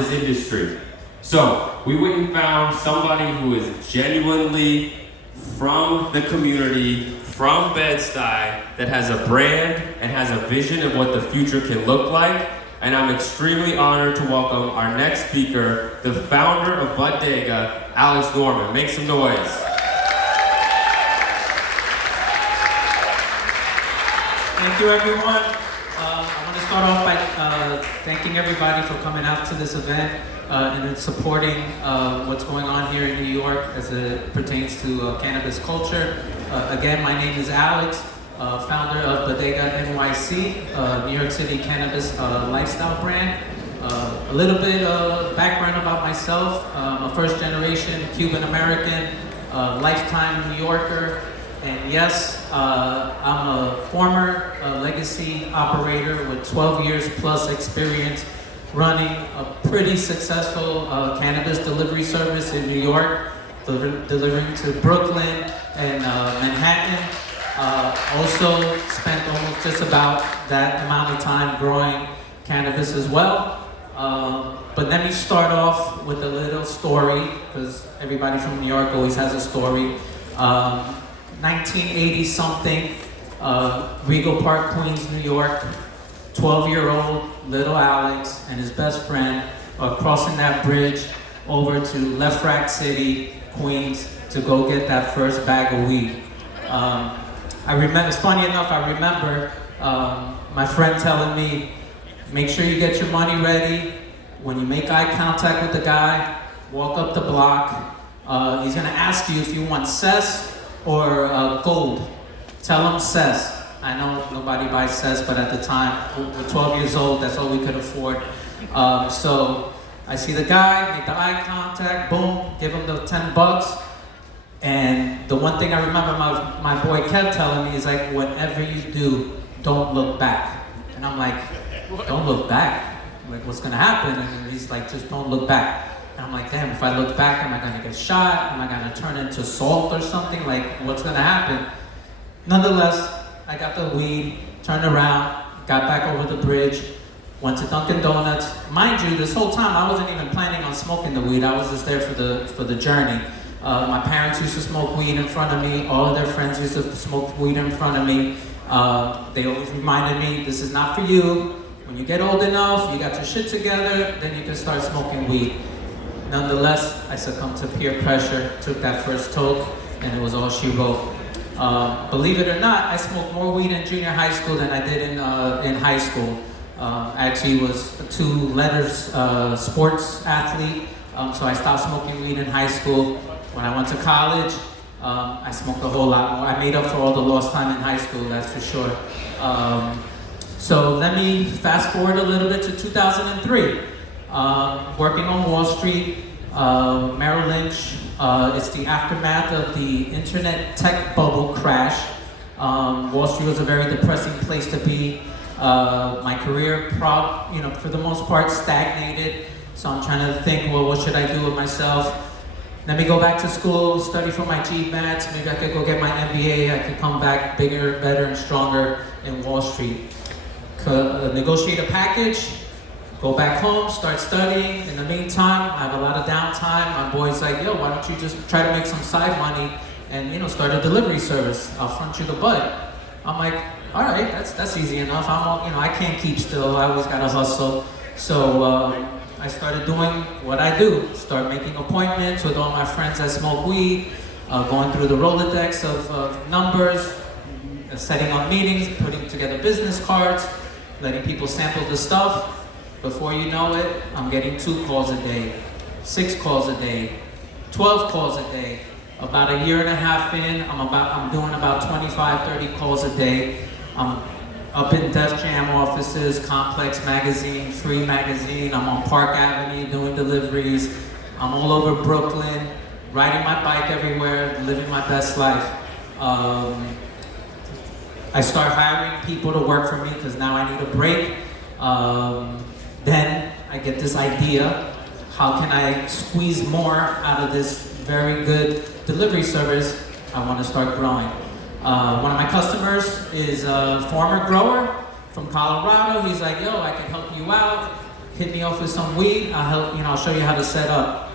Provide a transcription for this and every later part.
this industry. So we went and found somebody who is genuinely from the community, from Bed-Stuy, that has a brand and has a vision of what the future can look like. And I'm extremely honored to welcome our next speaker, the founder of Budega, Alex Norman. Make some noise. Thank you, everyone. I want to start off by thanking everybody for coming out to this event and supporting what's going on here in New York as it pertains to cannabis culture. Again, my name is Alex, founder of Budega NYC, New York City cannabis lifestyle brand. A little bit of background about myself. I'm a first generation Cuban American, lifetime New Yorker. And yes, I'm a former legacy operator with 12 years plus experience running a pretty successful cannabis delivery service in New York, delivering to Brooklyn and Manhattan. Also spent almost just about that amount of time growing cannabis as well. But let me start off with a little story, because everybody from New York always has a story. 1980 something, Regal Park, Queens, New York, 12-year-old little Alex and his best friend are crossing that bridge over to Left Rack City, Queens, to go get that first bag of weed. I remember, it's funny enough, I remember my friend telling me, make sure you get your money ready. When you make eye contact with the guy, walk up the block. He's gonna ask you if you want cess or gold. Tell him cess. I know nobody buys cess, but at the time, we're 12 years old, that's all we could afford. So I see the guy, make the eye contact, boom, give him the 10 bucks. And the one thing I remember my boy kept telling me is like, whatever you do, don't look back. And I'm like, don't look back? Like, what's gonna happen? And he's like, just don't look back. And I'm like, damn, if I look back, am I gonna get shot? Am I gonna turn into salt or something? Like, what's gonna happen? Nonetheless, I got the weed, turned around, got back over the bridge, went to Dunkin' Donuts. Mind you, this whole time I wasn't even planning on smoking the weed. I was just there for the journey. My parents used to smoke weed in front of me. All of their friends used to smoke weed in front of me. They always reminded me, this is not for you. When you get old enough, you got your shit together, then you can start smoking weed. Nonetheless, I succumbed to peer pressure, took that first toke, and it was all she wrote. Believe it or not, I smoked more weed in junior high school than I did in high school. I actually was a two-letters sports athlete, so I stopped smoking weed in high school. When I went to college, I smoked a whole lot more. I made up for all the lost time in high school, that's for sure. So let me fast forward a little bit to 2003. Working on Wall Street, Merrill Lynch. It's the aftermath of the internet tech bubble crash. Wall Street was a very depressing place to be. My career, for the most part, stagnated. So I'm trying to think, well, what should I do with myself? Let me go back to school, study for my GMATs. Maybe I could go get my MBA. I could come back bigger, better, and stronger in Wall Street. Could negotiate a package. Go back home, start studying. In the meantime, I have a lot of downtime. My boy's like, yo, why don't you just try to make some side money and start a delivery service. I'll front you the bud. I'm like, all right, that's easy enough. I can't keep still. I always gotta hustle. So I started doing what I do. Start making appointments with all my friends that smoke weed, going through the Rolodex of numbers, setting up meetings, putting together business cards, letting people sample the stuff. Before you know it, I'm getting 2 calls a day, 6 calls a day, 12 calls a day. About a year and a half in, I'm doing about 25, 30 calls a day. I'm up in Def Jam offices, Complex Magazine, Free Magazine. I'm on Park Avenue doing deliveries. I'm all over Brooklyn, riding my bike everywhere, living my best life. I start hiring people to work for me because now I need a break. Then I get this idea, how can I squeeze more out of this very good delivery service? I want to start growing. One of my customers is a former grower from Colorado. He's like, yo, I can help you out. hit me off with some weed. I'll show you how to set up.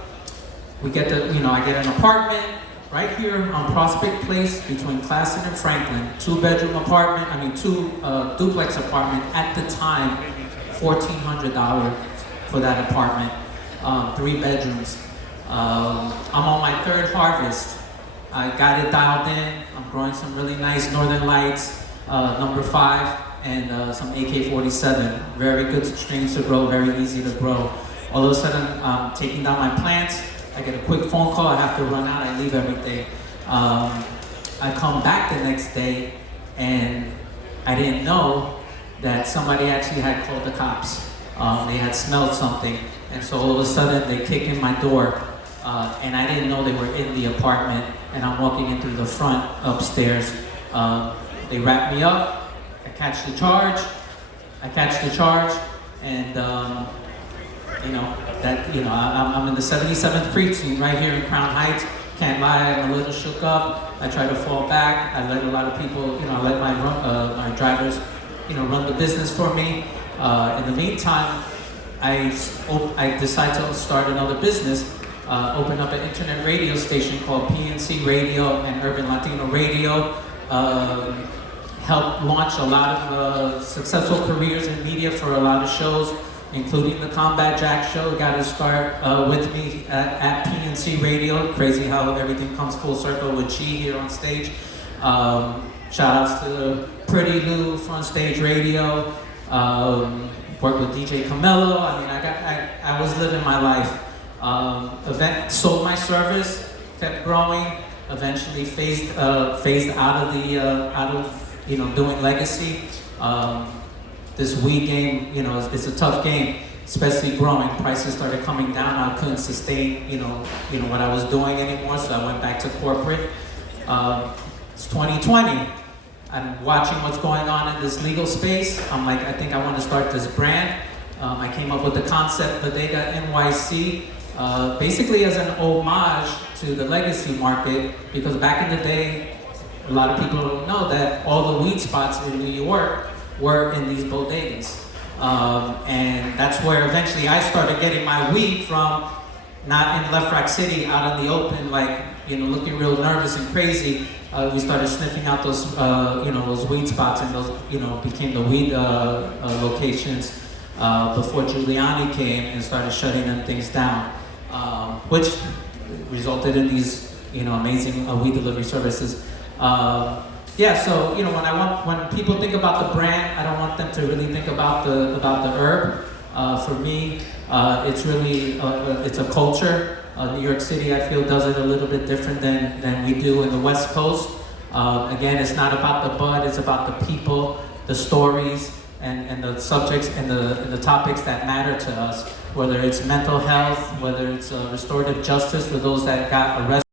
We get I get an apartment right here on Prospect Place between Classen and Franklin. 2-bedroom apartment, two duplex apartment. At the time, $1,400 for that apartment. 3 bedrooms. I'm on my 3rd harvest. I got it dialed in. I'm growing some really nice Northern Lights, number 5, and some AK-47. Very good strains to grow, very easy to grow. All of a sudden, I'm taking down my plants. I get a quick phone call. I have to run out. I leave everything. I come back the next day, and I didn't know that somebody actually had called the cops. They had smelled something, and so all of a sudden they kick in my door, and I didn't know they were in the apartment, and I'm walking in through the front upstairs. They wrap me up, I catch the charge, and I'm in the 77th precinct right here in Crown Heights. Can't lie, I'm a little shook up. I try to fall back. I let a lot of people, I let my drivers, run the business for me. In the meantime, I decide to start another business, open up an internet radio station called PNC Radio and Urban Latino Radio, helped launch a lot of successful careers in media for a lot of shows, including the Combat Jack show. Got to start with me at PNC Radio. Crazy how everything comes full circle with Chi here on stage. Shout outs to Pretty Lou, Front Stage Radio. Worked with DJ Camelo. I was living my life. Sold my service, kept growing. Eventually phased out of doing legacy. This weed game, it's a tough game, especially growing. Prices started coming down. I couldn't sustain, what I was doing anymore, so I went back to corporate. It's 2020. I'm watching what's going on in this legal space. I'm like, I think I want to start this brand. I came up with the concept Budega NYC, basically as an homage to the legacy market, because back in the day, a lot of people don't know that all the weed spots in New York were in these bodegas. And that's where eventually I started getting my weed from, not in Left Rack City, out in the open, looking real nervous and crazy. We started sniffing out those, those weed spots, and those, became the weed locations before Giuliani came and started shutting them things down, which resulted in these, amazing weed delivery services. So when people think about the brand, I don't want them to really think about the herb. For me, it's really it's a culture. New York City, I feel, does it a little bit different than we do in the West Coast. Again, it's not about the bud; it's about the people, the stories, and the subjects and the topics that matter to us. Whether it's mental health, whether it's restorative justice for those that got arrested.